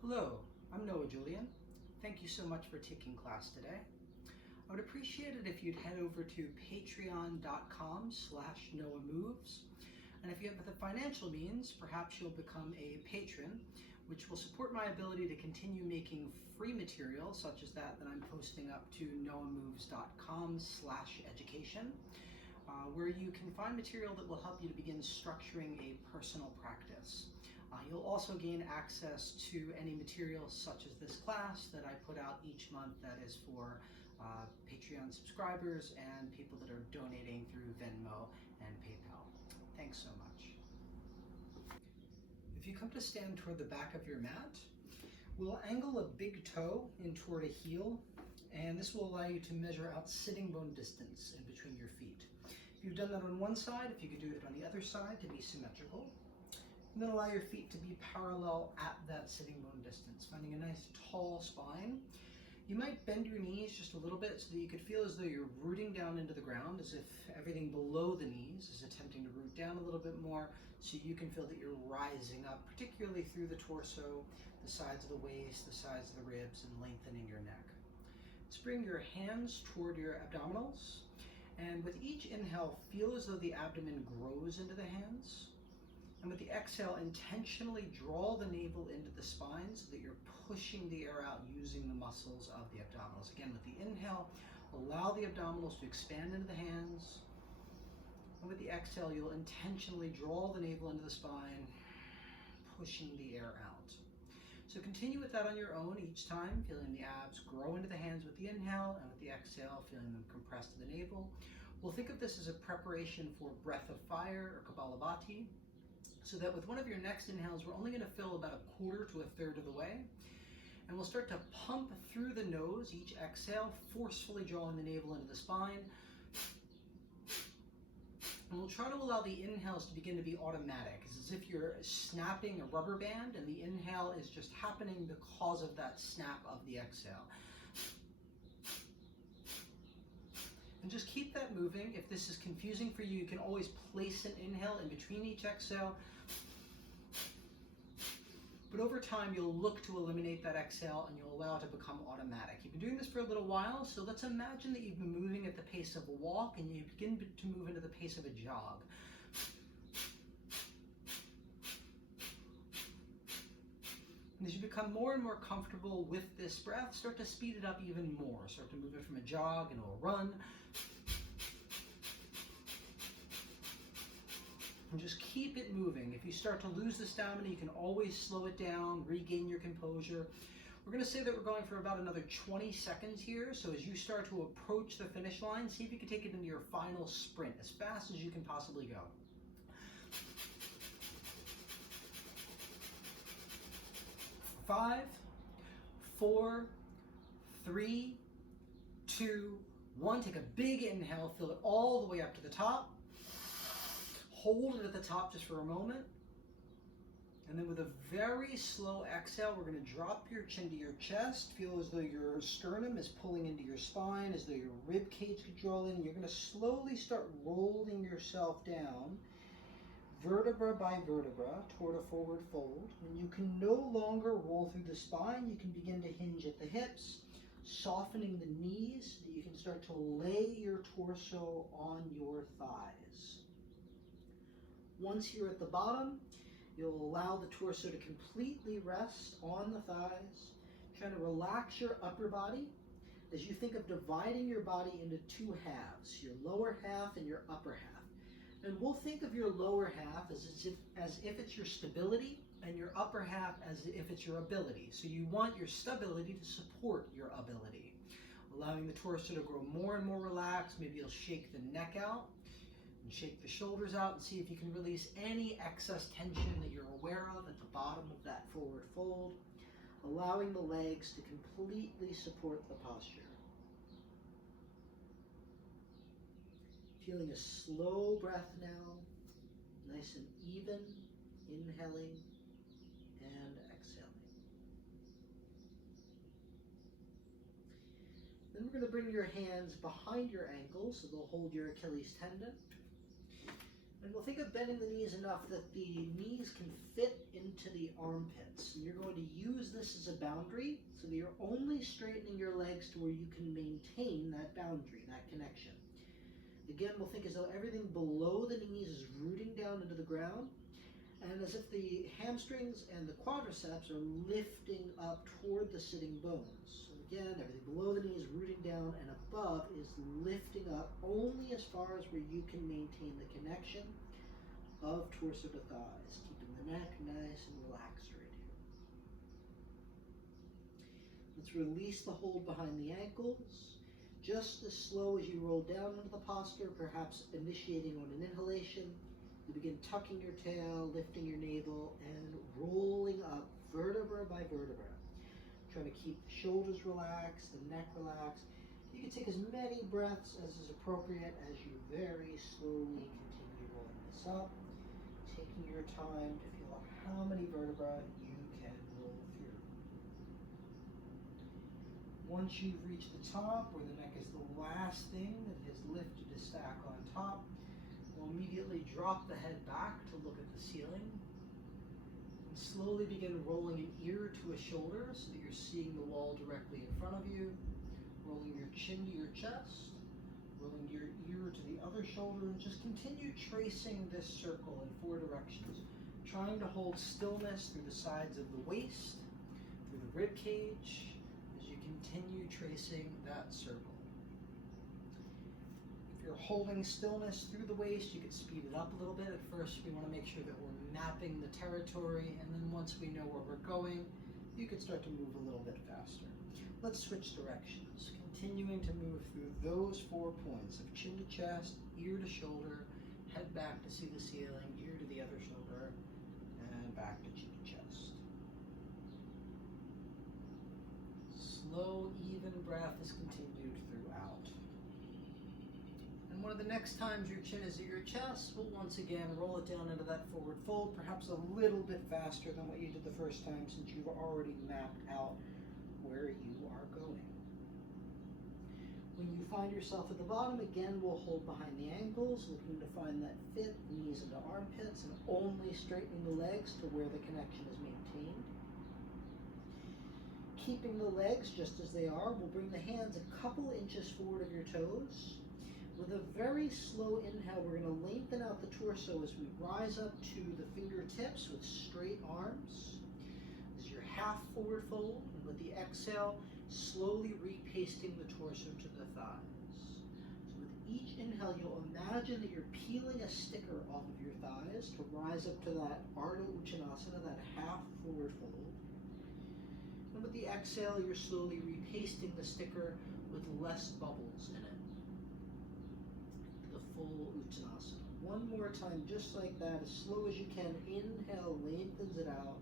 Hello, I'm Noah Julian. Thank you so much for taking class today. I would appreciate it if you'd head over to patreon.com/NoahMoves. And if you have the financial means, perhaps you'll become a patron, which will support my ability to continue making free material such as that I'm posting up to noahmoves.com/education, where you can find material that will help you to begin structuring a personal practice. You'll also gain access to any material such as this class that I put out each month that is for Patreon subscribers and people that are donating through Venmo and PayPal. Thanks so much. If you come to stand toward the back of your mat, we'll angle a big toe in toward a heel, and this will allow you to measure out sitting bone distance in between your feet. If you've done that on one side, if you could do it on the other side to be symmetrical. And then allow your feet to be parallel at that sitting bone distance, finding a nice tall spine. You might bend your knees just a little bit so that you could feel as though you're rooting down into the ground, as if everything below the knees is attempting to root down a little bit more, so you can feel that you're rising up, particularly through the torso, the sides of the waist, the sides of the ribs, and lengthening your neck. Let's bring your hands toward your abdominals, and with each inhale, feel as though the abdomen grows into the hands. And with the exhale, intentionally draw the navel into the spine so that you're pushing the air out using the muscles of the abdominals. Again, with the inhale, allow the abdominals to expand into the hands. And with the exhale, you'll intentionally draw the navel into the spine, pushing the air out. So continue with that on your own each time, feeling the abs grow into the hands with the inhale, and with the exhale, feeling them compress to the navel. We'll think of this as a preparation for breath of fire or Kapalabhati, so that with one of your next inhales, we're only going to fill about a quarter to a third of the way. And we'll start to pump through the nose each exhale, forcefully drawing the navel into the spine. And we'll try to allow the inhales to begin to be automatic. It's as if you're snapping a rubber band and the inhale is just happening because of that snap of the exhale. And just keep that moving. If this is confusing for you, you can always place an inhale in between each exhale. But over time, you'll look to eliminate that exhale and you'll allow it to become automatic. You've been doing this for a little while, so let's imagine that you've been moving at the pace of a walk and you begin to move into the pace of a jog. And as you become more and more comfortable with this breath, start to speed it up even more. Start to move it from a jog into a run. And just keep it moving. If you start to lose the stamina, you can always slow it down, regain your composure. We're going to say that we're going for about another 20 seconds here. So as you start to approach the finish line, see if you can take it into your final sprint as fast as you can possibly go. 5, 4, 3, 2, 1. Take a big inhale, fill it all the way up to the top. Hold it at the top just for a moment. And then with a very slow exhale, we're going to drop your chin to your chest. Feel as though your sternum is pulling into your spine, as though your rib cage could draw in. You're going to slowly start rolling yourself down, vertebra by vertebra, toward a forward fold. When you can no longer roll through the spine, you can begin to hinge at the hips, softening the knees so that you can start to lay your torso on your thighs. Once you're at the bottom, you'll allow the torso to completely rest on the thighs. Try to relax your upper body as you think of dividing your body into two halves, your lower half and your upper half. And we'll think of your lower half as if it's your stability and your upper half as if it's your ability. So you want your stability to support your ability. Allowing the torso to grow more and more relaxed. Maybe you'll shake the neck out and shake the shoulders out and see if you can release any excess tension that you're aware of at the bottom of that forward fold. Allowing the legs to completely support the posture. Feeling a slow breath now, nice and even, inhaling and exhaling. Then we're going to bring your hands behind your ankles, so they'll hold your Achilles tendon. And we'll think of bending the knees enough that the knees can fit into the armpits. And you're going to use the this as a boundary so that you're only straightening your legs to where you can maintain that boundary, that connection. Again, we'll think as though everything below the knees is rooting down into the ground, and as if the hamstrings and the quadriceps are lifting up toward the sitting bones. So again, everything below the knee is rooting down, and above is lifting up only as far as where you can maintain the connection of torso to thighs, keeping the neck nice and relaxed right here. Let's release the hold behind the ankles. Just as slow as you roll down into the posture, perhaps initiating on an inhalation, you begin tucking your tail, lifting your navel, and rolling up vertebra by vertebra. Trying to keep the shoulders relaxed, the neck relaxed. You can take as many breaths as is appropriate as you very slowly continue rolling this up, taking your time to feel how many vertebrae you can roll through. Once you've reached the top, where the neck is the last thing that has lifted to stack on top, we'll immediately drop the head back to look at the ceiling. And slowly begin rolling an ear to a shoulder so that you're seeing the wall directly in front of you. Rolling your chin to your chest, rolling your ear to the other shoulder, and just continue tracing this circle in 4 directions. Trying to hold stillness through the sides of the waist, through the rib cage, continue tracing that circle. If you're holding stillness through the waist, you could speed it up a little bit. At first, we want to make sure that we're mapping the territory, and then once we know where we're going, you could start to move a little bit faster. Let's switch directions, continuing to move through those 4 points of chin to chest, ear to shoulder, head back to see the ceiling, ear to the other shoulder, and back to chin to chest. Slow, even breath is continued throughout. And one of the next times your chin is at your chest, we'll once again roll it down into that forward fold, perhaps a little bit faster than what you did the first time since you've already mapped out where you are going. When you find yourself at the bottom, again, we'll hold behind the ankles, looking to find that fit, knees into armpits, and only straightening the legs to where the connection is maintained. Keeping the legs just as they are, we'll bring the hands a couple inches forward of your toes. With a very slow inhale, we're going to lengthen out the torso as we rise up to the fingertips with straight arms. This is your half forward fold, and with the exhale, slowly repasting the torso to the thighs. So with each inhale, you'll imagine that you're peeling a sticker off of your thighs to rise up to that Ardha Uttanasana, that half forward fold. And with the exhale, you're slowly repasting the sticker with less bubbles in it. The full Uttanasana. One more time, just like that, as slow as you can. Inhale, lengthens it out.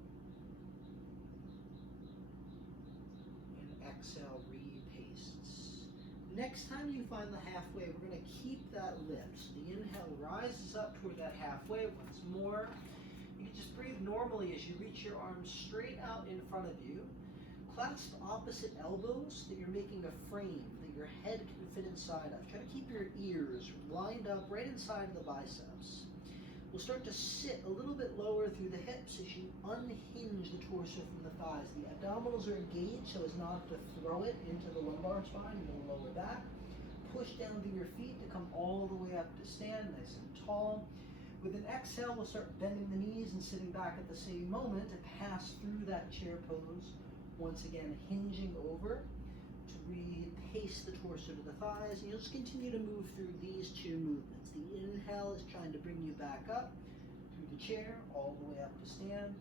And exhale, repastes. Next time you find the halfway, we're going to keep that lift. So the inhale rises up toward that halfway once more. You can just breathe normally as you reach your arms straight out in front of you. Clasp opposite elbows so that you're making a frame that your head can fit inside of. Try to keep your ears lined up right inside of the biceps. We'll start to sit a little bit lower through the hips as you unhinge the torso from the thighs. The abdominals are engaged so as not to throw it into the lumbar spine and the lower back. Push down through your feet to come all the way up to stand nice and tall. With an exhale, we'll start bending the knees and sitting back at the same moment to pass through that chair pose. Once again, hinging over to repaste the torso to the thighs, and you'll just continue to move through these 2 movements. The inhale is trying to bring you back up through the chair, all the way up to stand,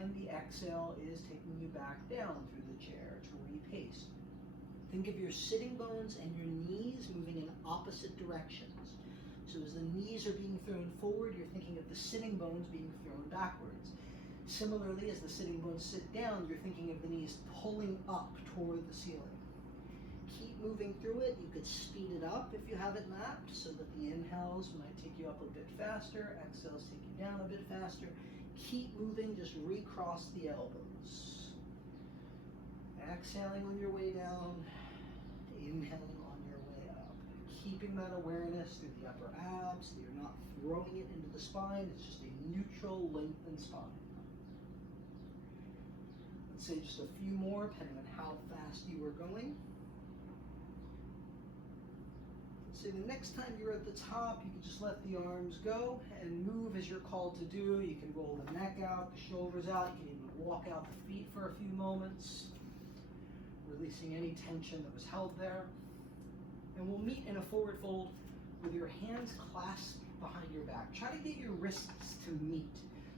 and the exhale is taking you back down through the chair to repaste. Think of your sitting bones and your knees moving in opposite directions. So as the knees are being thrown forward, you're thinking of the sitting bones being thrown backwards. Similarly, as the sitting bones sit down, you're thinking of the knees pulling up toward the ceiling. Keep moving through it. You could speed it up if you have it mapped so that the inhales might take you up a bit faster, exhales take you down a bit faster. Keep moving, just recross the elbows. Exhaling on your way down, inhaling on your way up. Keeping that awareness through the upper abs, that you're not throwing it into the spine, it's just a neutral, lengthened spine. Let's say just a few more, depending on how fast you are going. So the next time you're at the top, you can just let the arms go and move as you're called to do. You can roll the neck out, the shoulders out. You can even walk out the feet for a few moments, releasing any tension that was held there. And we'll meet in a forward fold with your hands clasped behind your back. Try to get your wrists to meet.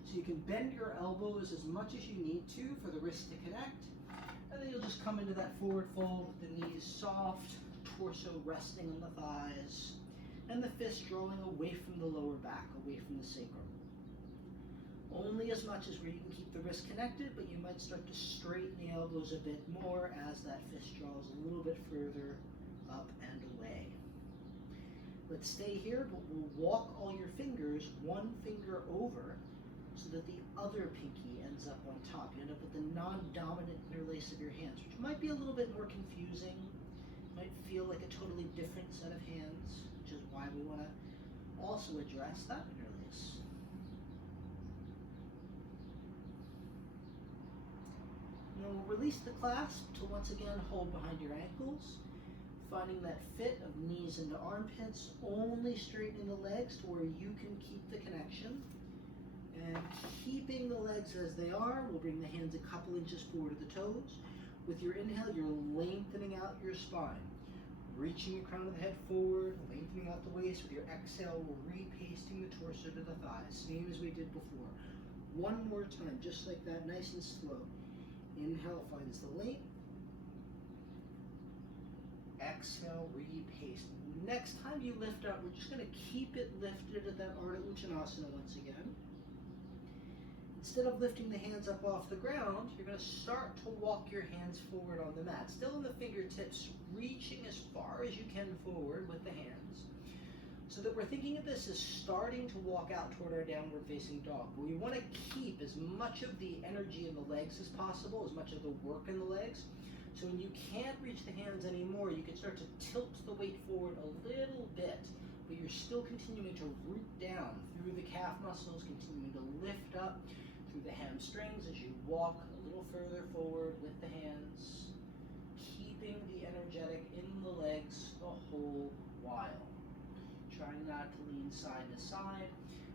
So you can bend your elbows as much as you need to for the wrists to connect. And then you'll just come into that forward fold with the knees soft, torso resting on the thighs, and the fists drawing away from the lower back, away from the sacrum. Only as much as where you can keep the wrists connected, but you might start to straighten the elbows a bit more as that fist draws a little bit further up and away. Let's stay here, but we'll walk all your fingers one finger over so that the other pinky ends up on top. You end up with the non-dominant interlace of your hands, which might be a little bit more confusing. Might feel like a totally different set of hands, which is why we want to also address that interlace. Now we'll release the clasp to once again hold behind your ankles, finding that fit of knees into armpits, only straightening the legs to where you can keep the connection. And keeping the legs as they are, we'll bring the hands a couple inches forward to the toes. With your inhale, you're lengthening out your spine, reaching your crown of the head forward, lengthening out the waist. With your exhale, we're repasting the torso to the thighs, same as we did before. One more time, just like that, nice and slow. Inhale finds the length. Exhale, repaste. Next time you lift up, we're just going to keep it lifted at that Ardha Uttanasana once again. Instead of lifting the hands up off the ground, you're going to start to walk your hands forward on the mat. Still in the fingertips, reaching as far as you can forward with the hands. So that we're thinking of this as starting to walk out toward our downward facing dog. But we want to keep as much of the energy in the legs as possible, as much of the work in the legs. So when you can't reach the hands anymore, you can start to tilt the weight forward a little bit, but you're still continuing to root down through the calf muscles, continuing to lift up through the hamstrings as you walk a little further forward with the hands, keeping the energetic in the legs the whole while. Trying not to lean side to side.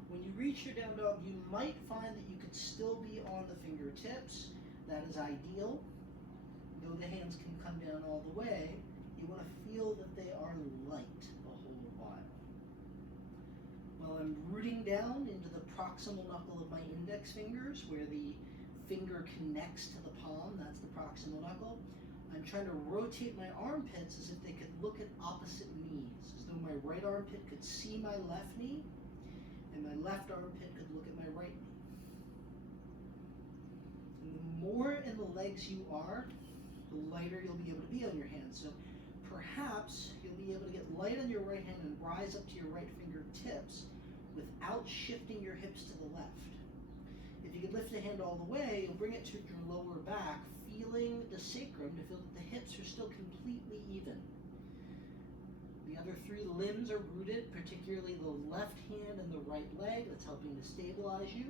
When you reach your down dog, you might find that you could still be on the fingertips. That is ideal. Though the hands can come down all the way, you want to feel that they are light the whole while. While I'm rooting down into the proximal knuckle of my index fingers, where the finger connects to the palm, that's the proximal knuckle, I'm trying to rotate my armpits as if they could look at opposite knees, as though my right armpit could see my left knee, and my left armpit could look at my right knee. And the more in the legs you are, the lighter you'll be able to be on your hands. So perhaps you'll be able to get light on your right hand and rise up to your right fingertips without shifting your hips to the left. If you could lift the hand all the way, you'll bring it to your lower back, feeling the sacrum to feel that the hips are still completely even. The other three limbs are rooted, particularly the left hand and the right leg. That's helping to stabilize you.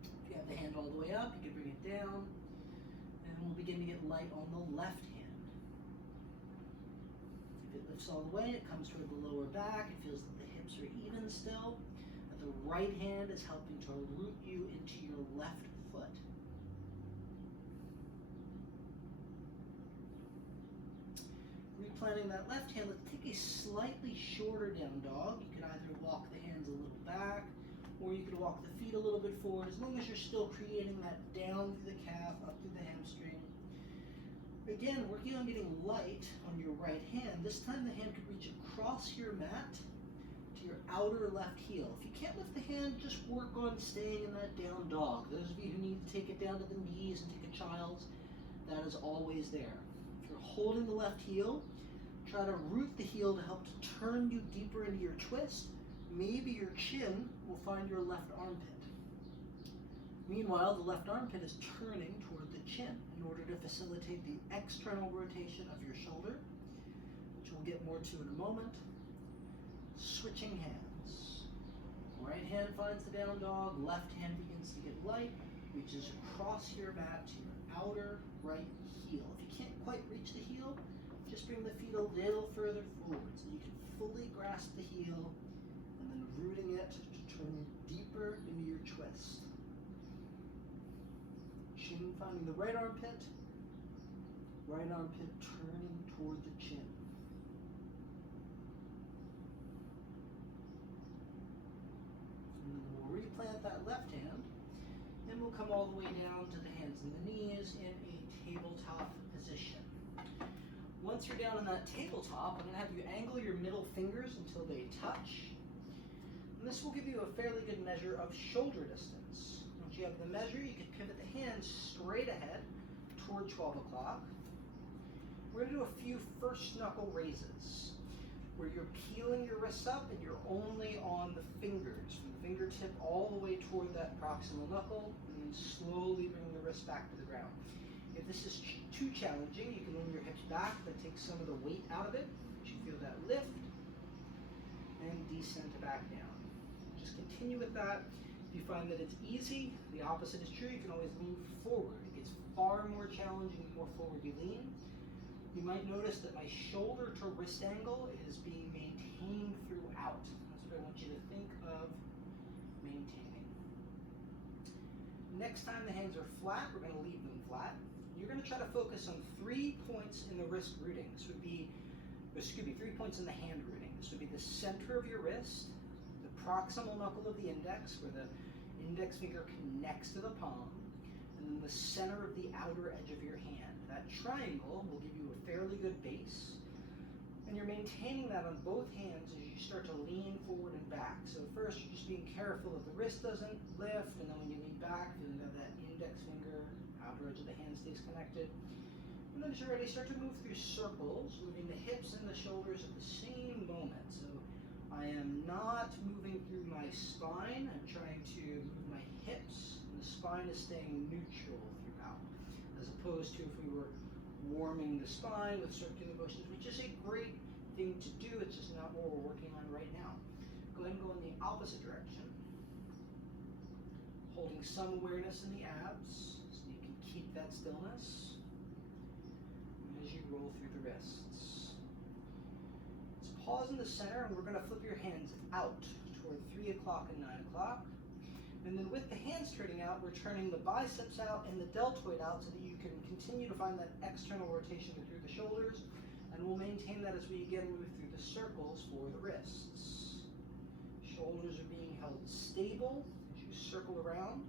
If you have the hand all the way up, you can bring it down. And we'll begin to get light on the left hand. If it lifts all the way, it comes toward the lower back. It feels that the hips are even still. And the right hand is helping to root you into your left foot. Replanting that left hand, let's take a slightly shorter down dog. You can either walk the hands a little back, or you could walk the feet a little bit forward, as long as you're still creating that down through the calf, up through the hamstring. Again, working on getting light on your right hand. This time the hand could reach across your mat to your outer left heel. If you can't lift the hand, just work on staying in that down dog. Those of you who need to take it down to the knees and take a child's, that is always there. If you're holding the left heel, try to root the heel to help to turn you deeper into your twist. Maybe your chin will find your left armpit. Meanwhile, the left armpit is turning toward the chin in order to facilitate the external rotation of your shoulder, which we'll get more to in a moment. Switching hands. Right hand finds the down dog, left hand begins to get light, reaches across your mat to your outer right heel. If you can't quite reach the heel, just bring the feet a little further forward so you can fully grasp the heel, and then rooting it to turn deeper into your twist. Chin finding the right armpit turning toward the chin. And then we'll replant that left hand, and we'll come all the way down to the hands and the knees in a tabletop position. Once you're down in that tabletop, I'm going to have you angle your middle fingers until they touch. And this will give you a fairly good measure of shoulder distance. Once you have the measure, you can pivot the hands straight ahead toward 12 o'clock. We're going to do a few first knuckle raises, where you're peeling your wrists up and you're only on the fingers, from the fingertip all the way toward that proximal knuckle, and then slowly bring the wrist back to the ground. If this is too challenging, you can lean your hips back, but take some of the weight out of it. You feel that lift, and descend back down. Just continue with that. If you find that it's easy, the opposite is true. You can always lean forward. It gets far more challenging the more forward you lean. You might notice that my shoulder to wrist angle is being maintained throughout. That's what I want you to think of maintaining. Next time the hands are flat, we're going to leave them flat. You're going to try to focus on 3 points in the wrist rooting. This would be, 3 points in the hand rooting. This would be the center of your wrist, the proximal knuckle of the index, where the index finger connects to the palm, and then the center of the outer edge of your hand. That triangle will give you a fairly good base, and you're maintaining that on both hands as you start to lean forward and back. So first, you're just being careful that the wrist doesn't lift, and then when you lean back, feeling that index finger, outer edge of the hand stays connected. And then as you're ready, start to move through circles, moving the hips and the shoulders at the same moment. So I am not moving through my spine. I'm trying to move my hips, and the spine is staying neutral throughout, as opposed to if we were warming the spine with circular motions, which is a great thing to do. It's just not what we're working on right now. Go ahead and go in the opposite direction, holding some awareness in the abs, so you can keep that stillness as you roll through the wrists. Let's pause in the center, and we're going to flip your hands out toward 3 o'clock and 9 o'clock. And then with the hands turning out, we're turning the biceps out and the deltoid out so that you can continue to find that external rotation through the shoulders. And we'll maintain that as we again move through the circles for the wrists. Shoulders are being held stable as you circle around.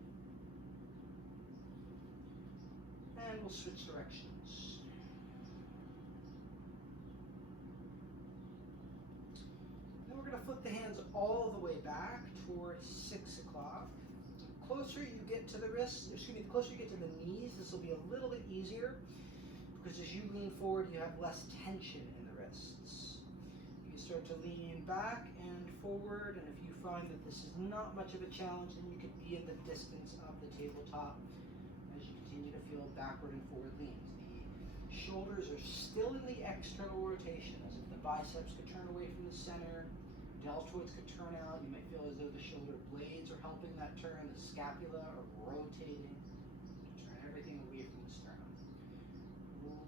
And we'll switch directions. Then we're going to flip the hands all the way back towards 6 o'clock. The closer you get to the wrists, the closer you get to the knees, this will be a little bit easier, because as you lean forward, you have less tension in the wrists. You start to lean back and forward, and if you find that this is not much of a challenge, then you could be in the distance of the tabletop as you continue to feel backward and forward leans. The shoulders are still in the external rotation, as if the biceps could turn away from the center, deltoids could turn out. You might feel as though the shoulder blades are helping that turn, the scapula are rotating to turn everything away from the sternum.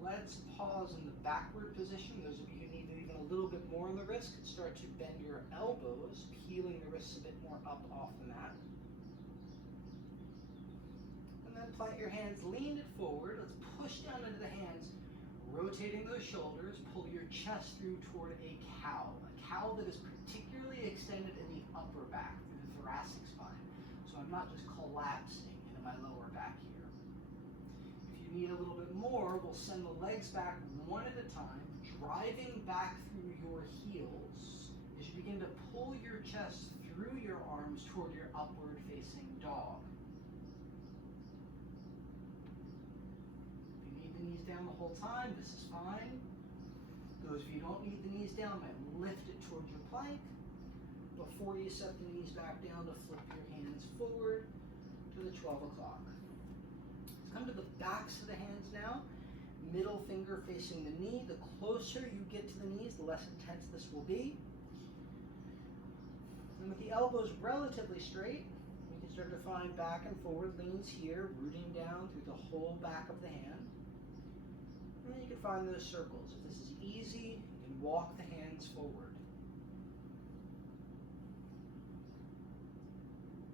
Let's pause in the backward position. Those of you who need even a little bit more on the wrist could start to bend your elbows, peeling the wrists a bit more up off the mat. And then plant your hands, lean it forward. Let's push down into the hands, rotating those shoulders. Pull your chest through toward a cow that is particularly extended in the upper back, through the thoracic spine. So I'm not just collapsing into my lower back here. If you need a little bit more, we'll send the legs back one at a time, driving back through your heels as you begin to pull your chest through your arms toward your upward facing dog. If you need the knees down the whole time, this is fine. Those of you who don't need the knees down might lift it towards your plank before you set the knees back down to flip your hands forward to the 12 o'clock. Let's come to the backs of the hands now. Middle finger facing the knee. The closer you get to the knees, the less intense this will be. And with the elbows relatively straight, we can Start to find back and forward leans here, rooting down through the whole back of the hand. And then you can find those circles. If this is easy, you can walk the hands forward.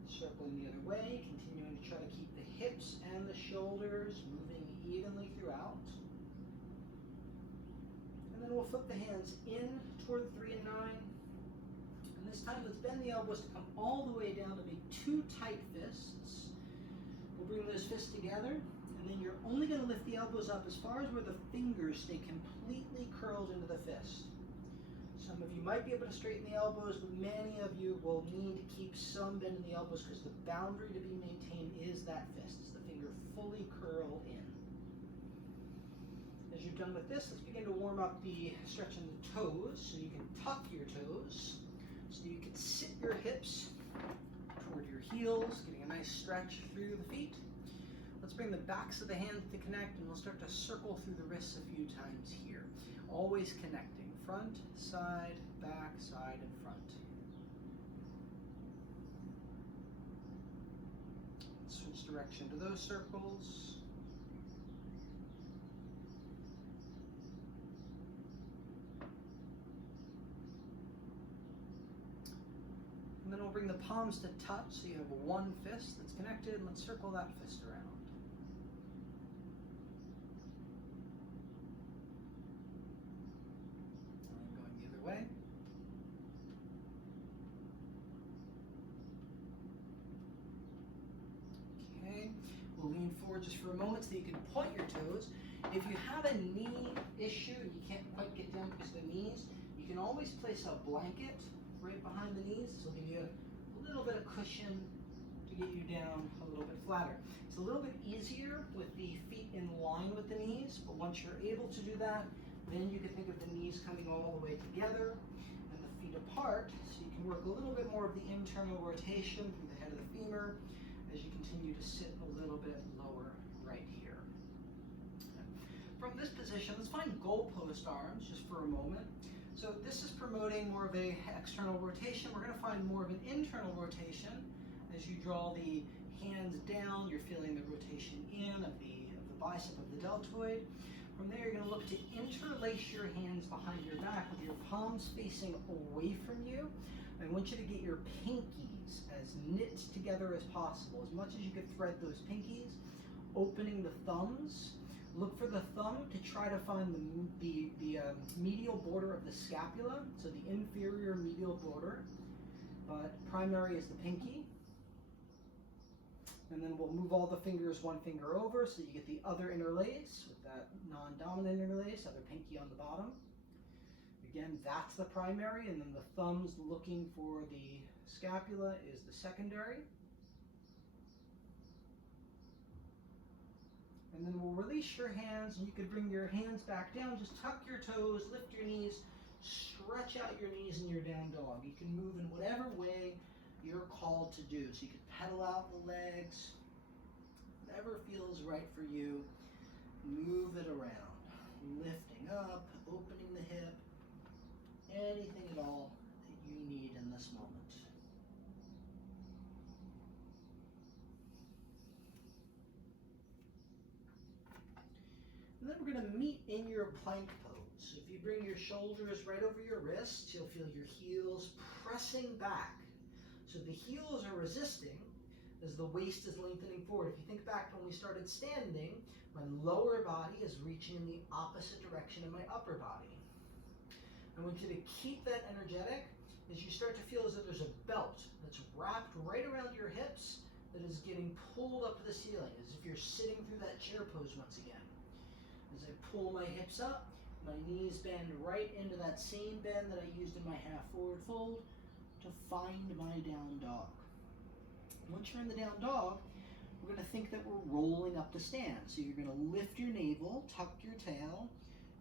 Circling the other way, continuing to try to keep the hips and the shoulders moving evenly throughout. And then we'll flip the hands in toward 3 and 9. And this time let's bend the elbows to come all the way down to make 2 tight fists. We'll bring those fists together, and then you're only going to lift the elbows up as far as where the fingers stay completely curled into the fist. Some of you might be able to straighten the elbows, but many of you will need to keep some bend in the elbows because the boundary to be maintained is that fist, is the finger fully curl in. As you're done with this, let's begin to warm up the stretching the toes, so you can tuck your toes, so you can sit your hips toward your heels, getting a nice stretch through the feet. Let's bring the backs of the hands to connect, and we'll start to circle through the wrists a few times here. Always connecting, front, side, back, side, and front. Switch direction to those circles. And then we'll bring the palms to touch, so you have one fist that's connected, and let's circle that fist around. And going the other way. Okay, we'll lean forward just for a moment so that you can point your toes. If you have a knee issue and you can't quite get down because of the knees, you can always place a blanket right behind the knees. This will give you a little bit of cushion to get you down a little bit flatter. It's a little bit easier with the feet in line with the knees, but once you're able to do that, then you can think of the knees coming all the way together and the feet apart, so you can work a little bit more of the internal rotation through the head of the femur as you continue to sit a little bit lower right here. From this position, let's find goalpost arms just for a moment. So this is promoting more of a external rotation. We're going to find more of an internal rotation. As you draw the hands down, you're feeling the rotation in of the bicep of the deltoid. From there, you're going to look to interlace your hands behind your back with your palms facing away from you. I want you to get your pinkies as knit together as possible. As much as you can thread those pinkies, opening the thumbs. Look for the thumb to try to find the medial border of the scapula, so the inferior medial border, but primary is the pinky. And then we'll move all the fingers one finger over so you get the other interlace with that non-dominant interlace, other pinky on the bottom. Again, that's the primary, and then the thumbs looking for the scapula is the secondary. And then we'll release your hands, and you can bring your hands back down. Just tuck your toes, lift your knees, stretch out your knees in your down dog. You can move in whatever way you're called to do. So you can pedal out the legs, whatever feels right for you. Move it around, lifting up, opening the hip, anything at all that you need in this moment. And then we're going to meet in your plank pose. So if you bring your shoulders right over your wrists, you'll feel your heels pressing back. So the heels are resisting as the waist is lengthening forward. If you think back to when we started standing, my lower body is reaching in the opposite direction of my upper body. I want you to keep that energetic as you start to feel as if there's a belt that's wrapped right around your hips that is getting pulled up to the ceiling, as if you're sitting through that chair pose once again. As I pull my hips up, my knees bend right into that same bend that I used in my half forward fold to find my down dog. Once you're in the down dog, we're going to think that we're rolling up to stand. So you're going to lift your navel, tuck your tail,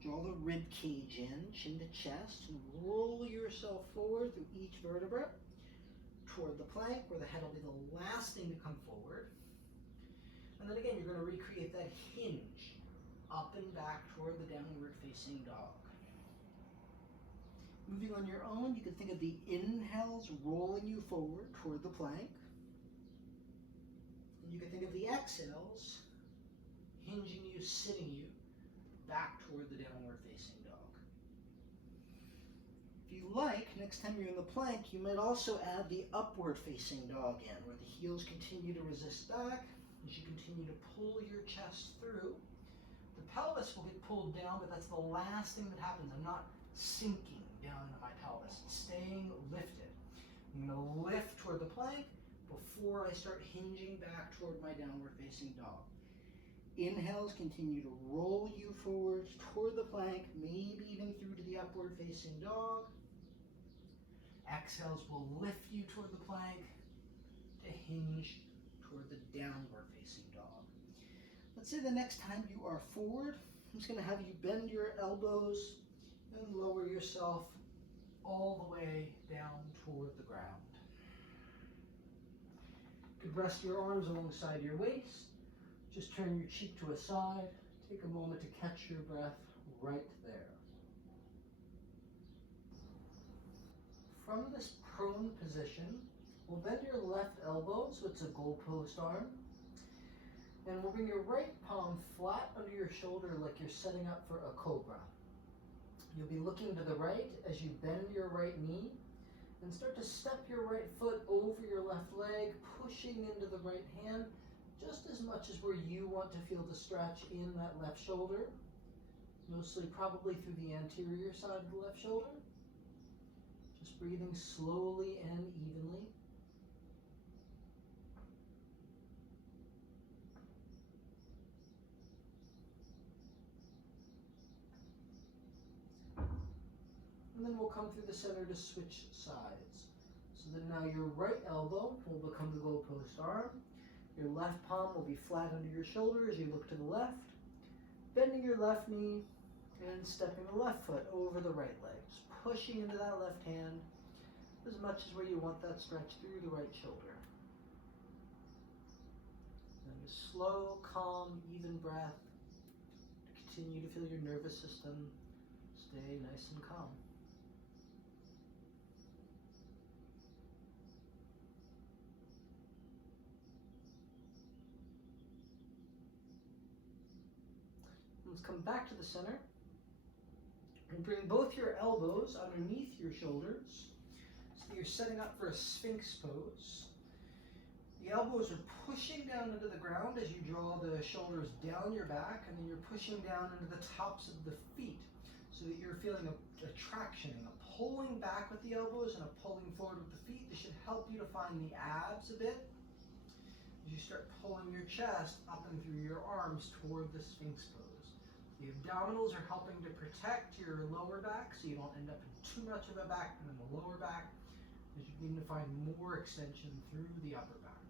draw the rib cage in, chin to chest, and roll yourself forward through each vertebra toward the plank, where the head will be the last thing to come forward. And then again, you're going to recreate that hinge up and back toward the downward facing dog. Moving on your own, you can think of the inhales rolling you forward toward the plank. You can think of the exhales hinging you, sitting you back toward the downward facing dog. If you like, next time you're in the plank, you might also add the upward facing dog in, where the heels continue to resist back as you continue to pull your chest through. The pelvis will get pulled down, but that's the last thing that happens. I'm not sinking down into my pelvis. It's staying lifted. I'm going to lift toward the plank before I start hinging back toward my downward facing dog. Inhales continue to roll you forward toward the plank, maybe even through to the upward facing dog. Exhales will lift you toward the plank to hinge toward the downward facing dog. Let's say the next time you are forward, I'm just going to have you bend your elbows and lower yourself all the way down toward the ground. You could rest your arms alongside your waist. Just turn your cheek to a side. Take a moment to catch your breath right there. From this prone position, we'll bend your left elbow so it's a goalpost arm. And we'll bring your right palm flat under your shoulder like you're setting up for a cobra. You'll be looking to the right as you bend your right knee and start to step your right foot over your left leg, pushing into the right hand just as much as where you want to feel the stretch in that left shoulder, mostly probably through the anterior side of the left shoulder. Just breathing slowly and evenly. And then we'll come through the center to switch sides. So then now your right elbow will become the goalpost arm. Your left palm will be flat under your shoulder as you look to the left, bending your left knee and stepping the left foot over the right leg, just pushing into that left hand as much as where you want that stretch through the right shoulder. And a slow, calm, even breath. Continue to feel your nervous system stay nice and calm. Let's come back to the center and bring both your elbows underneath your shoulders so that you're setting up for a Sphinx pose. The elbows are pushing down into the ground as you draw the shoulders down your back, and then you're pushing down into the tops of the feet so that you're feeling a traction, a pulling back with the elbows and a pulling forward with the feet. This should help you to find the abs a bit as you start pulling your chest up and through your arms toward the Sphinx pose. The abdominals are helping to protect your lower back so you don't end up in too much of a back pain in the lower back, as you begin to find more extension through the upper back.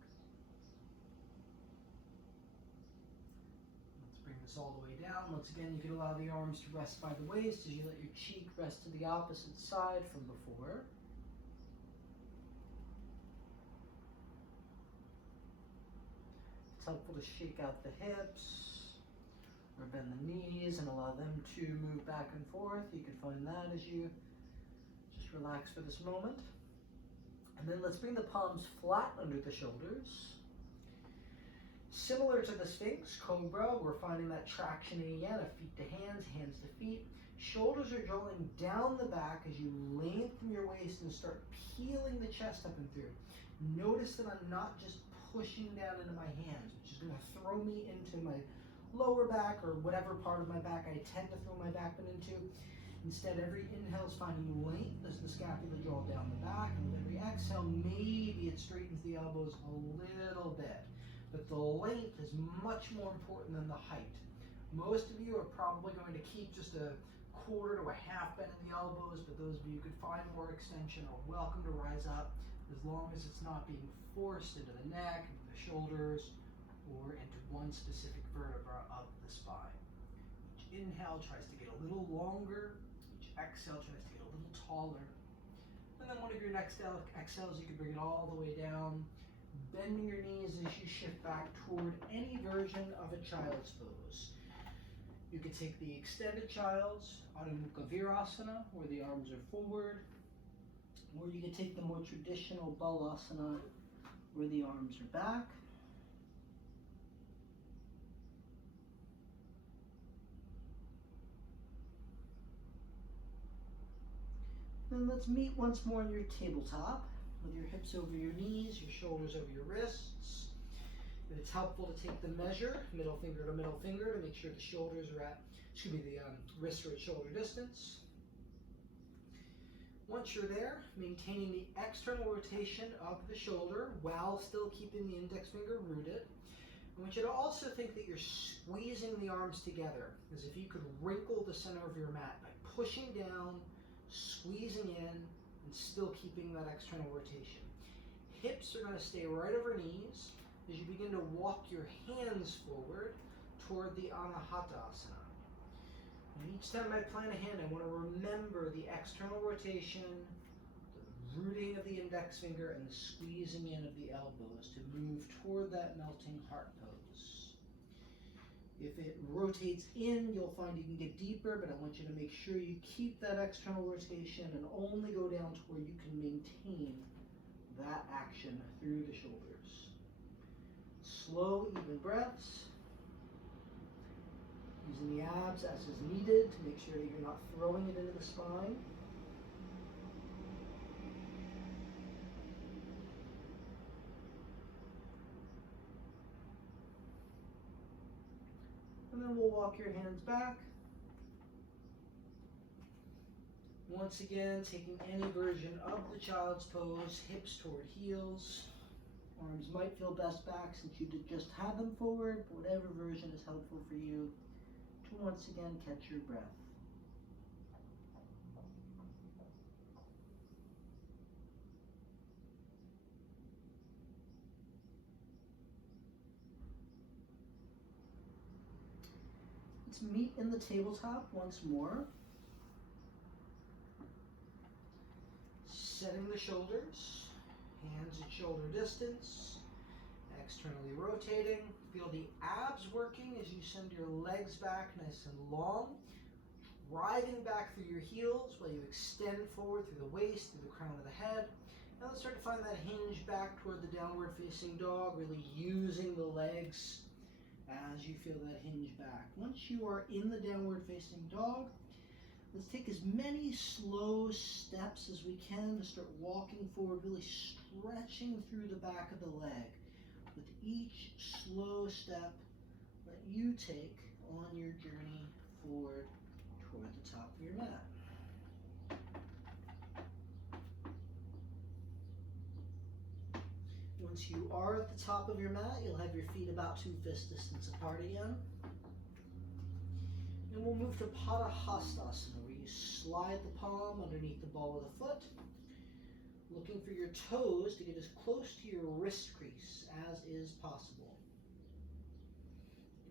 Let's bring this all the way down. Once again, you can allow the arms to rest by the waist as you let your cheek rest to the opposite side from before. It's helpful to shake out the hips or bend the knees and allow them to move back and forth. You can find that as you just relax for this moment. And then let's bring the palms flat under the shoulders. Similar to the Sphinx, Cobra, we're finding that traction again of feet to hands, hands to feet. Shoulders are drawing down the back as you lengthen your waist and start peeling the chest up and through. Notice that I'm not just pushing down into my hands, which is going to throw me into my lower back or whatever part of my back I tend to throw my back into. Instead, every inhale is finding length as the scapula draw down the back, and with every exhale, maybe it straightens the elbows a little bit. But the length is much more important than the height. Most of you are probably going to keep just a quarter to a half bend in the elbows, but those of you who could find more extension are welcome to rise up, as long as it's not being forced into the neck, into the shoulders, or into one specific vertebra of the spine. Each inhale tries to get a little longer, each exhale tries to get a little taller. And then one of your next exhales, you can bring it all the way down, bending your knees as you shift back toward any version of a child's pose. You could take the extended child's, Adho Mukha Virasana, where the arms are forward, or you could take the more traditional Balasana, where the arms are back. And let's meet once more on your tabletop with your hips over your knees, your shoulders over your wrists. And it's helpful to take the measure, middle finger to middle finger, to make sure the shoulders are at, the wrists are at shoulder distance. Once you're there, maintaining the external rotation of the shoulder while still keeping the index finger rooted. I want you to also think that you're squeezing the arms together, as if you could wrinkle the center of your mat by pushing down, squeezing in, and still keeping that external rotation. Hips are going to stay right over knees as you begin to walk your hands forward toward the Anahatasana. And each time I plant a hand, I want to remember the external rotation, the rooting of the index finger, and the squeezing in of the elbows to move toward that melting heart pose. If it rotates in, you'll find you can get deeper, but I want you to make sure you keep that external rotation and only go down to where you can maintain that action through the shoulders. Slow, even breaths. Using the abs as is needed to make sure that you're not throwing it into the spine. And then we'll walk your hands back. Once again, taking any version of the child's pose, hips toward heels. Arms might feel best back since you did just have them forward, but whatever version is helpful for you to once again catch your breath. Let's meet in the tabletop once more. Setting the shoulders, hands at shoulder distance, externally rotating. Feel the abs working as you send your legs back nice and long, driving back through your heels while you extend forward through the waist, through the crown of the head. Now let's start to find that hinge back toward the downward facing dog, really using the legs as you feel that hinge back. Once you are in the downward facing dog, let's take as many slow steps as we can to start walking forward, really stretching through the back of the leg. With each slow step that you take on your journey forward toward the top of your mat. Once you are at the top of your mat, you'll have your feet about 2 fist distance apart again. And we'll move to Padahastasana, where you slide the palm underneath the ball of the foot, looking for your toes to get as close to your wrist crease as is possible.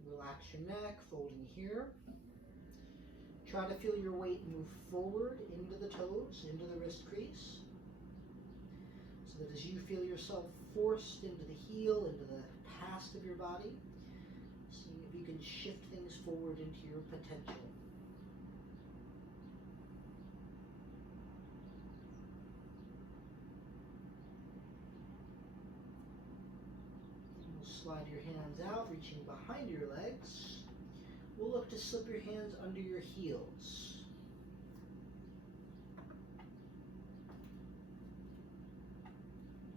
Relax your neck, folding here. Try to feel your weight move forward into the toes, into the wrist crease, so that as you feel yourself forced into the heel, into the past of your body, seeing if you can shift things forward into your potential. Slide your hands out, reaching behind your legs. We'll look to slip your hands under your heels.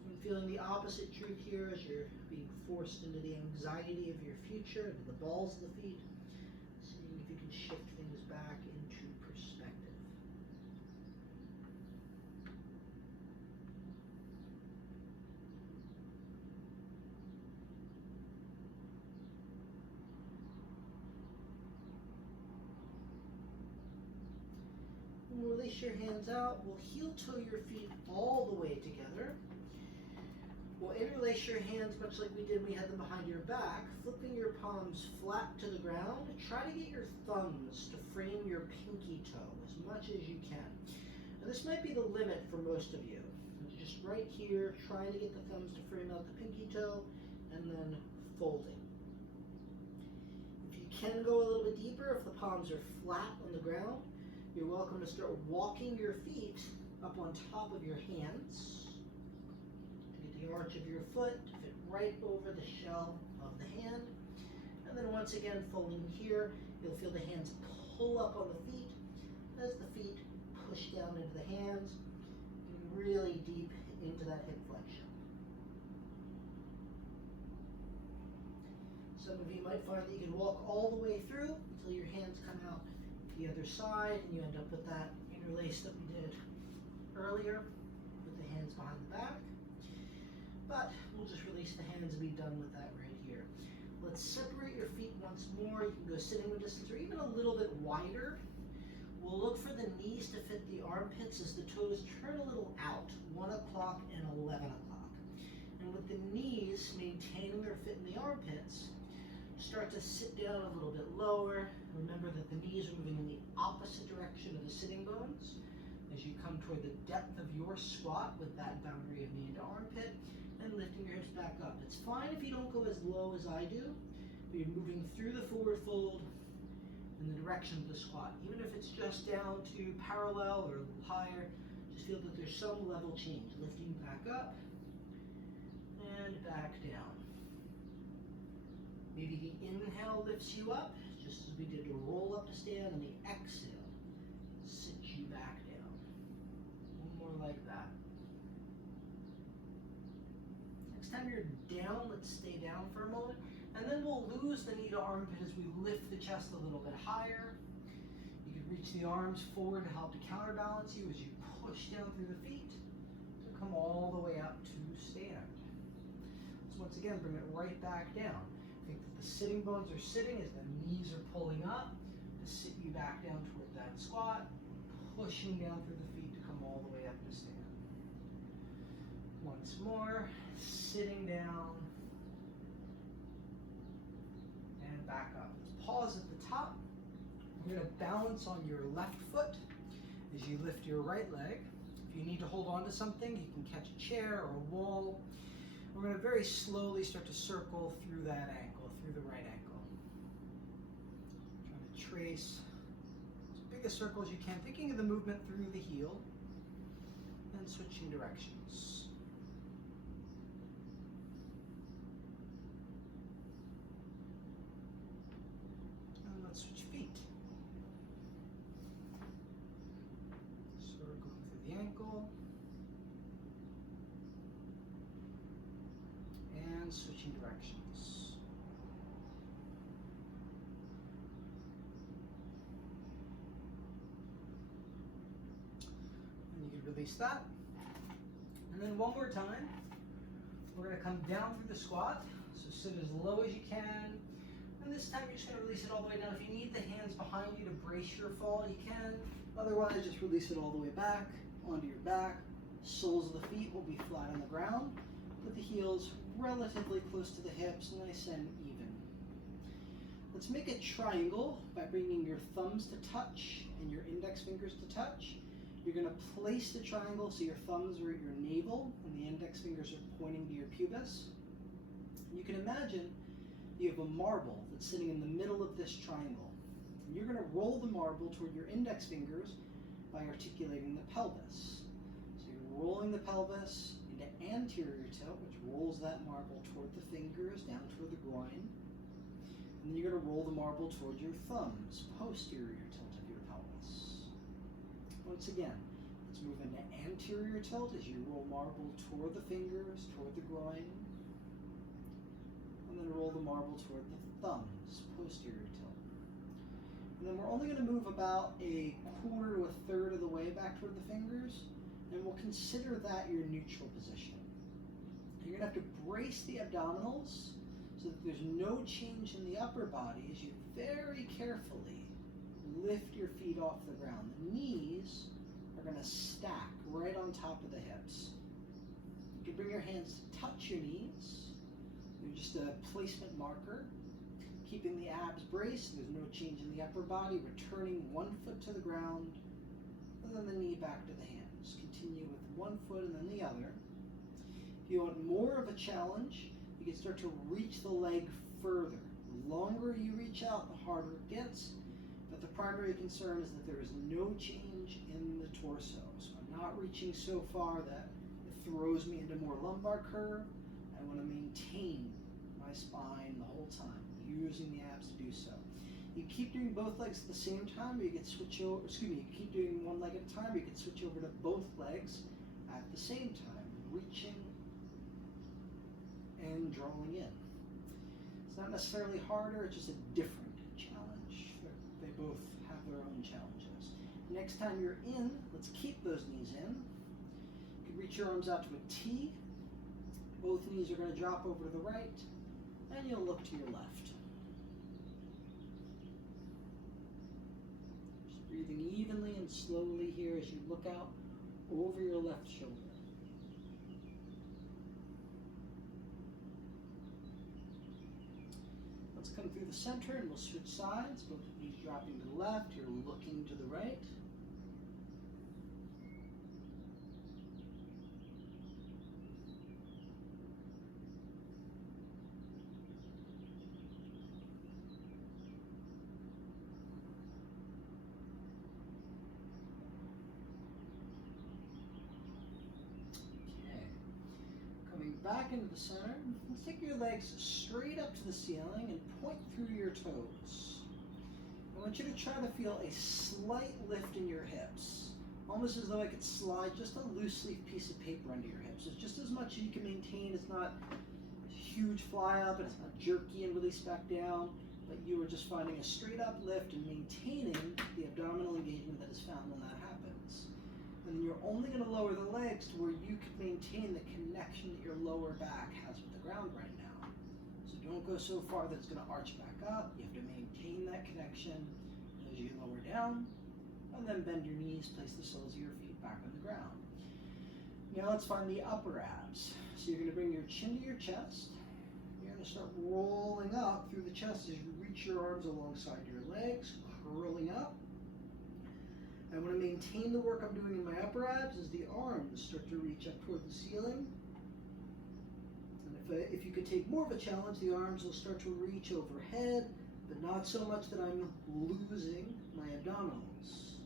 I'm feeling the opposite truth here as you're being forced into the anxiety of your future, into the balls of the feet. Seeing if you can shift things back into perspective. We'll release your hands out. We'll heel toe your feet all the way together. We'll interlace your hands much like we did when we had them behind your back, flipping your palms flat to the ground. Try to get your thumbs to frame your pinky toe as much as you can. Now this might be the limit for most of you. Just right here, trying to get the thumbs to frame out the pinky toe, and then folding. If you can go a little bit deeper, if the palms are flat on the ground, you're welcome to start walking your feet up on top of your hands to get the arch of your foot to fit right over the shell of the hand. And then once again, folding here, you'll feel the hands pull up on the feet as the feet push down into the hands, and really deep into that hip flexion. Some of you might find that you can walk all the way through until your hands come out the other side, and you end up with that interlace that we did earlier, with the hands behind the back. But we'll just release the hands and be done with that right here. Let's separate your feet once more. You can go sitting with distance or even a little bit wider. We'll look for the knees to fit the armpits as the toes turn a little out, 1 o'clock and 11 o'clock. And with the knees maintaining their fit in the armpits, start to sit down a little bit lower. Remember that the knees are moving in the opposite direction of the sitting bones as you come toward the depth of your squat with that boundary of knee to armpit, and lifting your hips back up. It's fine if you don't go as low as I do, but you're moving through the forward fold in the direction of the squat. Even if it's just down to parallel or a little higher, just feel that there's some level change. Lifting back up and back down. Maybe the inhale lifts you up, just as we did to roll up to stand, and the exhale sits you back down. One more like that. Next time you're down, let's stay down for a moment. And then we'll lose the knee to armpit as we lift the chest a little bit higher. You can reach the arms forward to help to counterbalance you as you push down through the feet to come all the way up to stand. So once again, bring it right back down. Think that the sitting bones are sitting as the knees are pulling up to sit you back down toward that squat, pushing down through the feet to come all the way up to stand. Once more, sitting down, and back up. Let's pause at the top. You're going to balance on your left foot as you lift your right leg. If you need to hold on to something, you can catch a chair or a wall. We're going to very slowly start to circle through that ankle, through the right ankle. Trying to trace as big a circle as you can, thinking of the movement through the heel, and switching directions. Switch feet. Circling through the ankle. And switching directions. And you can release that. And then one more time, we're going to come down through the squat. So sit as low as you can. And this time you're just going to release it all the way down. If you need the hands behind you to brace your fall, you can. Otherwise, just release it all the way back, onto your back. Soles of the feet will be flat on the ground. Put the heels relatively close to the hips, nice and even. Let's make a triangle by bringing your thumbs to touch and your index fingers to touch. You're going to place the triangle so your thumbs are at your navel and the index fingers are pointing to your pubis. You can imagine you have a marble that's sitting in the middle of this triangle. And you're going to roll the marble toward your index fingers by articulating the pelvis. So you're rolling the pelvis into anterior tilt, which rolls that marble toward the fingers, down toward the groin. And then you're going to roll the marble toward your thumbs, posterior tilt of your pelvis. Once again, let's move into anterior tilt as you roll marble toward the fingers, toward the groin. And then roll the marble toward the thumbs, posterior tilt. And then we're only going to move about a quarter to a third of the way back toward the fingers, and we'll consider that your neutral position. You're going to have to brace the abdominals so that there's no change in the upper body as you very carefully lift your feet off the ground. The knees are going to stack right on top of the hips. You can bring your hands to touch your knees. Just a placement marker, keeping the abs braced. There's no change in the upper body. Returning one foot to the ground, and then the knee back to the hands. Continue with one foot and then the other. If you want more of a challenge, you can start to reach the leg further. The longer you reach out, the harder it gets. But the primary concern is that there is no change in the torso. So I'm not reaching so far that it throws me into more lumbar curve. I want to maintain my spine the whole time, using the abs to do so. You keep doing both legs at the same time, or you can switch over, you keep doing one leg at a time, or you can switch over to both legs at the same time, reaching and drawing in. It's not necessarily harder, it's just a different challenge. They both have their own challenges. Next time you're in, let's keep those knees in. You can reach your arms out to a T. Both knees are going to drop over to the right, and you'll look to your left. Just breathing evenly and slowly here as you look out over your left shoulder. Let's come through the center and we'll switch sides. Both knees dropping to the left, you're looking to the right. Back into the center. Let's take your legs straight up to the ceiling and point through your toes. I want you to try to feel a slight lift in your hips, almost as though I could slide just a loose leaf piece of paper under your hips. It's just as much as you can maintain. It's not a huge fly up, and it's not jerky and release back down, but you are just finding a straight up lift and maintaining the abdominal engagement that is found when that happens. And then you're only going to lower the legs to where you can maintain the connection that your lower back has with the ground right now. So don't go so far that it's going to arch back up. You have to maintain that connection as you lower down, and then bend your knees, place the soles of your feet back on the ground. Now let's find the upper abs. So you're going to bring your chin to your chest. You're going to start rolling up through the chest as you reach your arms alongside your legs, curling up. I want to maintain the work I'm doing in my upper abs as the arms start to reach up toward the ceiling. And if you could take more of a challenge, the arms will start to reach overhead, but not so much that I'm losing my abdominals.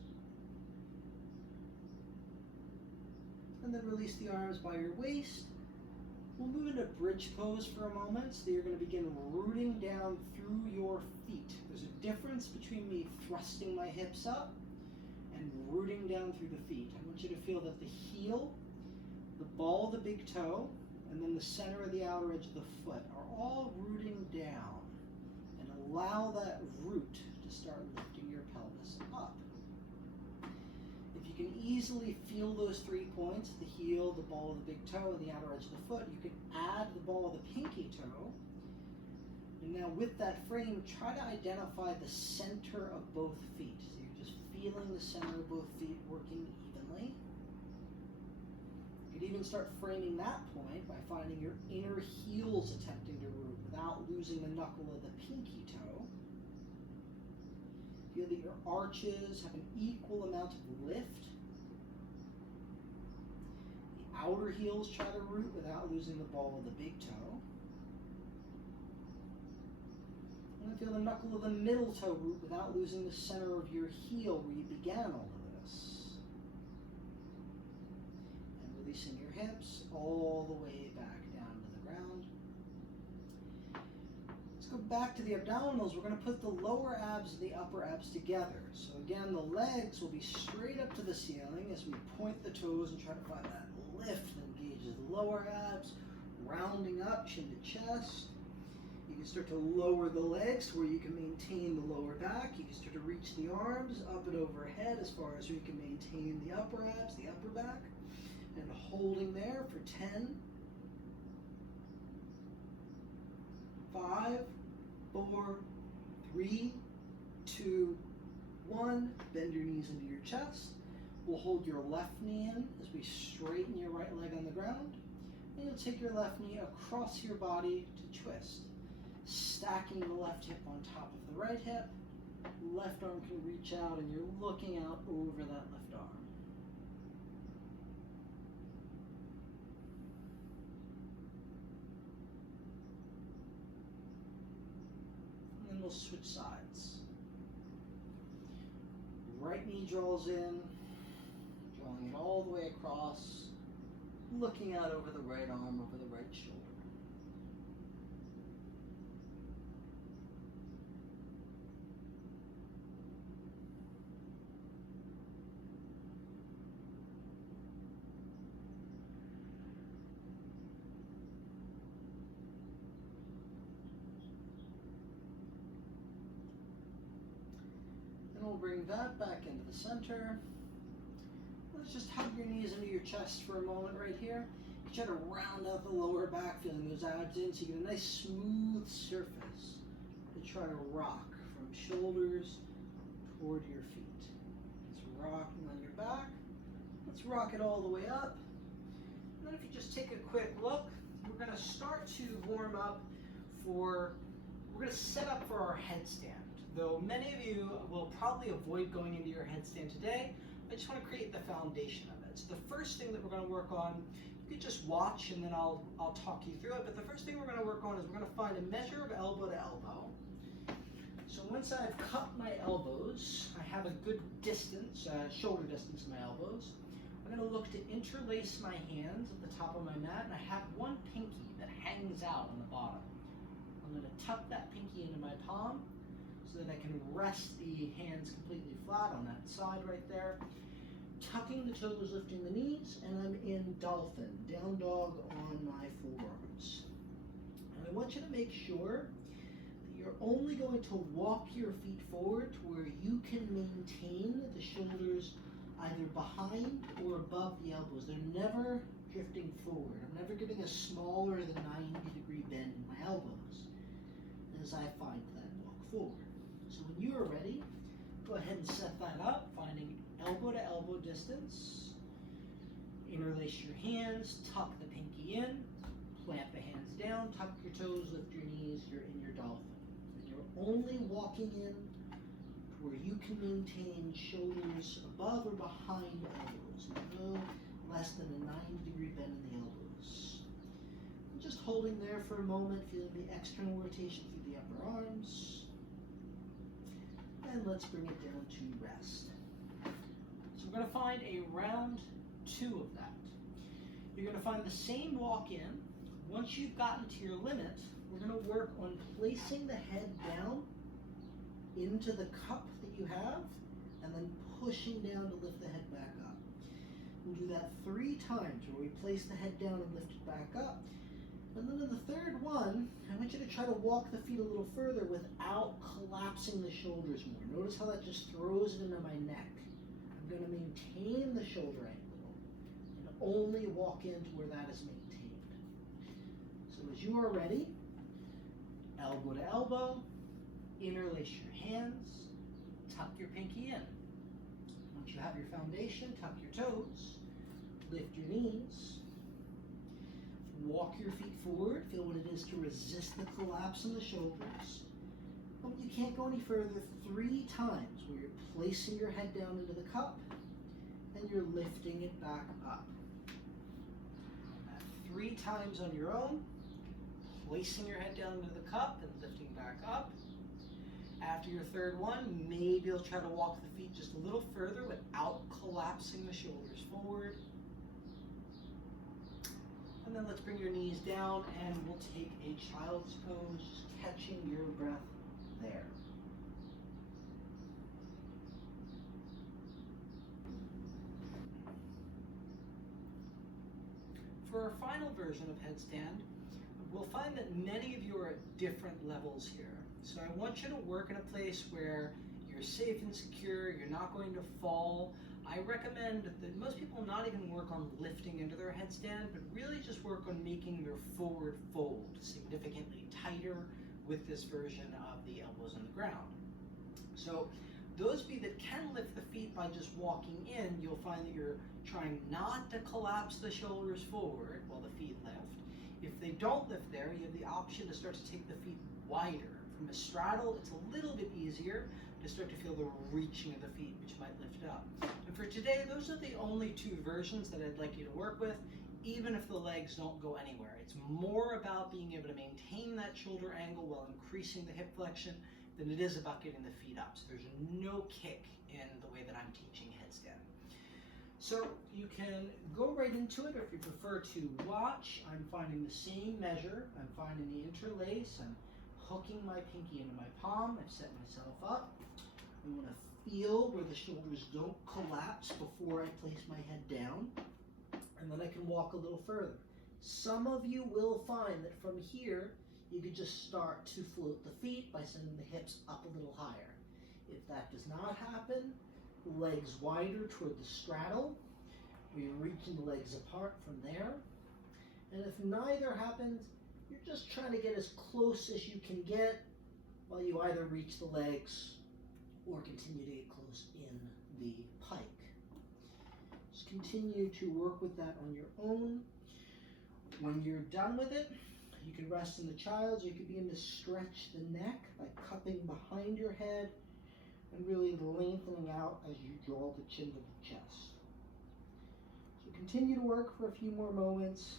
And then release the arms by your waist. We'll move into bridge pose for a moment, so you're going to begin rooting down through your feet. There's a difference between me thrusting my hips up and rooting down through the feet. I want you to feel that the heel, the ball of the big toe, and then the center of the outer edge of the foot are all rooting down. And allow that root to start lifting your pelvis up. If you can easily feel those 3 points, the heel, the ball of the big toe, and the outer edge of the foot, you can add the ball of the pinky toe. And now with that frame, try to identify the center of both feet. So you're just feeling the center of both feet working evenly. You could even start framing that point by finding your inner heels attempting to root without losing the knuckle of the pinky toe. Feel that your arches have an equal amount of lift. The outer heels try to root without losing the ball of the big toe. And then feel the knuckle of the middle toe root without losing the center of your heel where you began all of this. And releasing your hips all the way back down to the ground. Let's go back to the abdominals. We're going to put the lower abs and the upper abs together. So again, the legs will be straight up to the ceiling as we point the toes and try to find that lift that engages the lower abs, rounding up chin to chest. You can start to lower the legs to where you can maintain the lower back. You can start to reach the arms up and overhead as far as you can maintain the upper abs, the upper back. And holding there for 10, 5, 4, 3, 2, 1. Bend your knees into your chest. We'll hold your left knee in as we straighten your right leg on the ground. And you'll take your left knee across your body to twist. Stacking the left hip on top of the right hip. Left arm can reach out and you're looking out over that left arm. And then we'll switch sides. Right knee draws in, drawing it all the way across, looking out over the right arm, over the right shoulder. And then, we'll bring that back into the center. Let's just hug your knees into your chest for a moment right here. Try to round out the lower back, feeling those abs in, so you get a nice smooth surface to try to rock from shoulders toward your feet. It's rocking on your back. Let's rock it all the way up. And then if you just take a quick look, we're going to start to warm up we're going to set up for our headstand. Though many of you will probably avoid going into your headstand today, I just want to create the foundation of it. So the first thing that we're going to work on, you can just watch and then I'll talk you through it, but the first thing we're going to work on is we're going to find a measure of elbow to elbow. So once I've cut my elbows, I have a good distance, shoulder distance of my elbows. I'm going to look to interlace my hands at the top of my mat, and I have one pinky that hangs out on the bottom. I'm going to tuck that pinky into my palm so that I can rest the hands completely flat on that side right there. Tucking the toes, lifting the knees, and I'm in dolphin, down dog on my forearms. And I want you to make sure that you're only going to walk your feet forward to where you can maintain the shoulders either behind or above the elbows. They're never drifting forward. I'm never giving a smaller than 90-degree bend in my elbows as I find that walk forward. So when you are ready, go ahead and set that up, finding elbow to elbow distance. Interlace your hands, tuck the pinky in, plant the hands down, tuck your toes, lift your knees, you're in your dolphin. And you're only walking in where you can maintain shoulders above or behind elbows. No less than a 90-degree bend in the elbows. And just holding there for a moment, feeling the external rotation through the upper arms. And let's bring it down to rest. So we're going to find a round 2 of that. You're going to find the same walk in. Once you've gotten to your limit, we're going to work on placing the head down into the cup that you have, and then pushing down to lift the head back up. We'll do that 3 times, where we place the head down and lift it back up. And then in the third one, I want you to try to walk the feet a little further without collapsing the shoulders more. Notice how that just throws it into my neck. I'm going to maintain the shoulder angle and only walk into where that is maintained. So as you are ready, elbow to elbow, interlace your hands, tuck your pinky in. Once you have your foundation, tuck your toes, lift your knees, walk your feet forward, feel what it is to resist the collapse in the shoulders. But you can't go any further, 3 times where you're placing your head down into the cup and you're lifting it back up. 3 times on your own, placing your head down into the cup and lifting back up. After your third one, maybe you'll try to walk the feet just a little further without collapsing the shoulders forward. And then let's bring your knees down and we'll take a child's pose, just catching your breath there. For our final version of headstand, we'll find that many of you are at different levels here. So I want you to work in a place where you're safe and secure, you're not going to fall. I recommend that most people not even work on lifting into their headstand, but really just work on making their forward fold significantly tighter with this version of the elbows on the ground. So those of you that can lift the feet by just walking in, you'll find that you're trying not to collapse the shoulders forward while the feet lift. If they don't lift there, you have the option to start to take the feet wider. From a straddle, it's a little bit easier to start to feel the reaching of the feet, which might lift up. And for today, those are the only 2 versions that I'd like you to work with, even if the legs don't go anywhere. It's more about being able to maintain that shoulder angle while increasing the hip flexion than it is about getting the feet up. So there's no kick in the way that I'm teaching headstand. So you can go right into it, or if you prefer to watch, I'm finding the same measure. I'm finding the interlace. I'm hooking my pinky into my palm. I've set myself up. I want to feel where the shoulders don't collapse before I place my head down. And then I can walk a little further. Some of you will find that from here, you could just start to float the feet by sending the hips up a little higher. If that does not happen, legs wider toward the straddle. We reaching the legs apart from there. And if neither happens, you're just trying to get as close as you can get while you either reach the legs or continue to get close in the pike. Just continue to work with that on your own. When you're done with it, you can rest in the child's, or you can begin to stretch the neck by cupping behind your head and really lengthening out as you draw the chin to the chest. So continue to work for a few more moments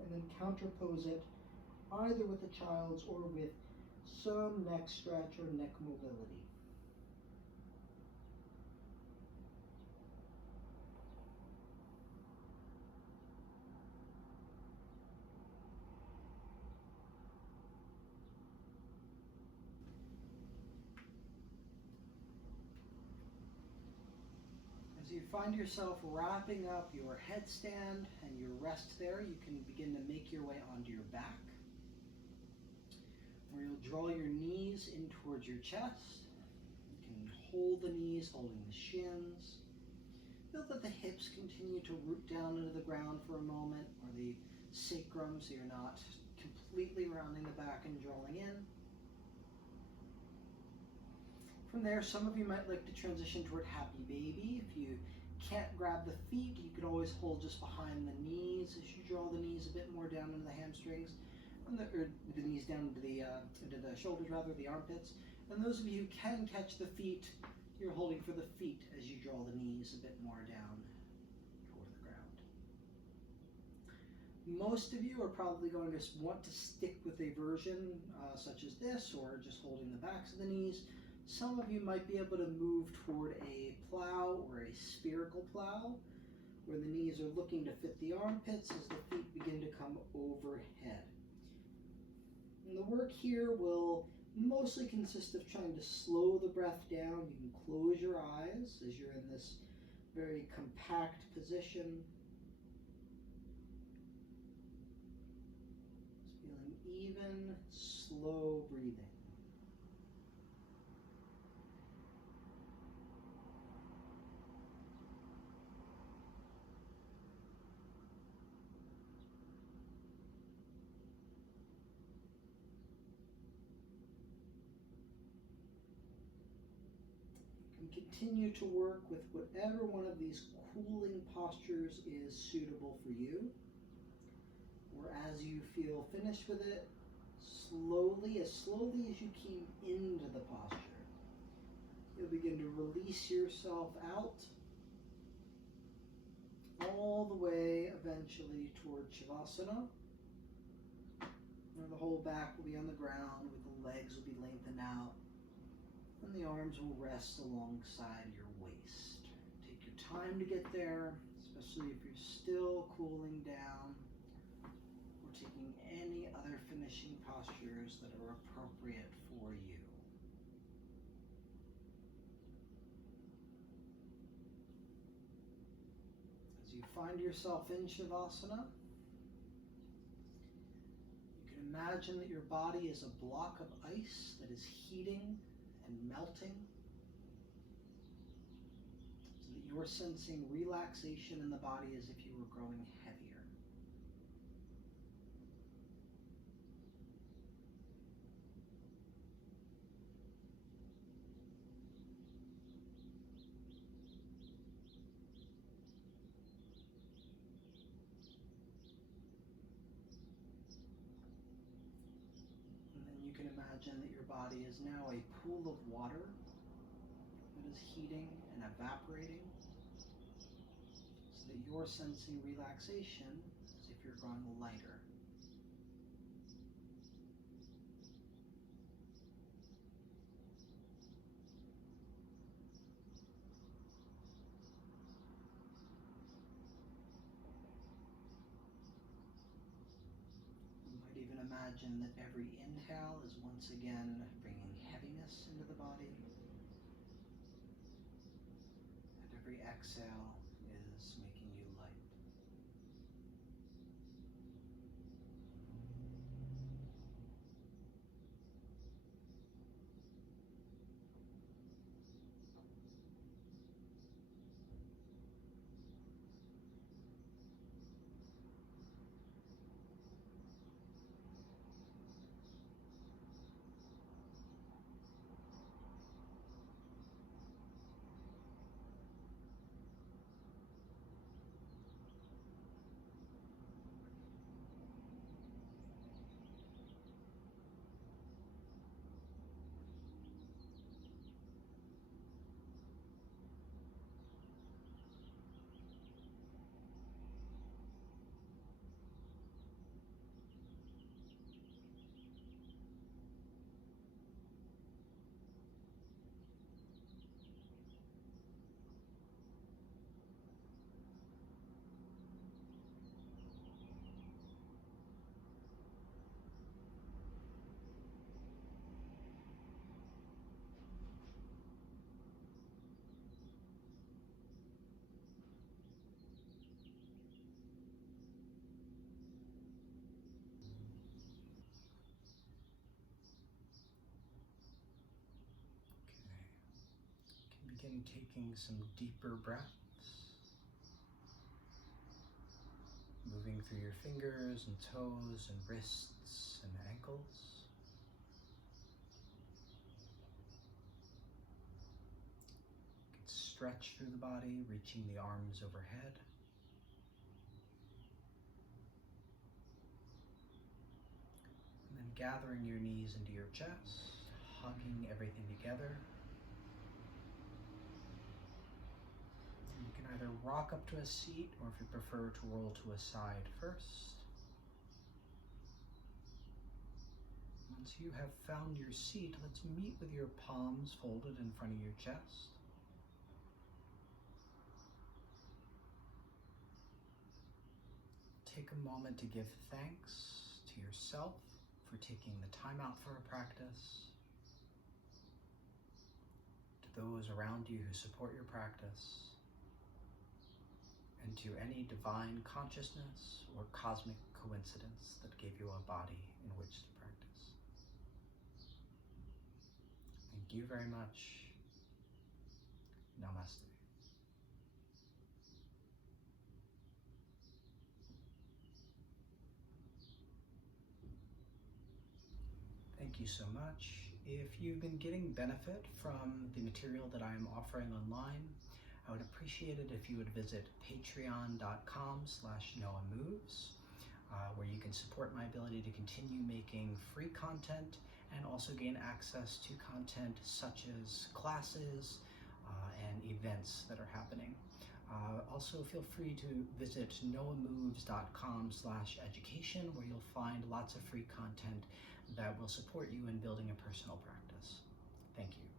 and then counterpose it either with the child's or with some neck stretch or neck mobility. As you find yourself wrapping up your headstand and your rest there, you can begin to make your way onto your back, where you'll draw your knees in towards your chest. You can hold the knees, holding the shins. Feel that the hips continue to root down into the ground for a moment, or the sacrum, so you're not completely rounding the back and drawing in. From there, some of you might like to transition toward happy baby. If you can't grab the feet, you can always hold just behind the knees as you draw the knees a bit more down into the hamstrings, and the knees down into the shoulders, rather, the armpits. And those of you who can catch the feet, you're holding for the feet as you draw the knees a bit more down toward the ground. Most of you are probably going to want to stick with a version such as this, or just holding the backs of the knees. Some of you might be able to move toward a plow or a spherical plow, where the knees are looking to fit the armpits as the feet begin to come overhead. And the work here will mostly consist of trying to slow the breath down. You can close your eyes as you're in this very compact position. Just feeling even, slow breathing. Continue to work with whatever one of these cooling postures is suitable for you. Or as you feel finished with it, slowly as you came into the posture, you'll begin to release yourself out all the way eventually toward Shavasana, where the whole back will be on the ground, with the legs will be lengthened out, and the arms will rest alongside your waist. Take your time to get there, especially if you're still cooling down, or taking any other finishing postures that are appropriate for you. As you find yourself in Shavasana, you can imagine that your body is a block of ice that is heating and melting, so that you're sensing relaxation in the body as if you were growing heavier. And then you can imagine that your body is now a pool of water that is heating and evaporating, so that you're sensing relaxation as if you're growing lighter. You might even imagine that every inhale is once again bringing heaviness into the body, and every exhale is making you light. begin taking some deeper breaths, moving through your fingers and toes and wrists and ankles. Stretch through the body, reaching the arms overhead. And then gathering your knees into your chest, hugging everything together. And you can either rock up to a seat, or if you prefer, to roll to a side first. Once you have found your seat, let's meet with your palms folded in front of your chest. Take a moment to give thanks to yourself for taking the time out for a practice, to those around you who support your practice, and to any divine consciousness or cosmic coincidence that gave you a body in which to practice. Thank you very much. Namaste. Thank you so much. If you've been getting benefit from the material that I am offering online, I would appreciate it if you would visit patreon.com/NoahMoves, where you can support my ability to continue making free content and also gain access to content such as classes and events that are happening. Also feel free to visit noahmoves.com/education, where you'll find lots of free content that will support you in building a personal practice. Thank you.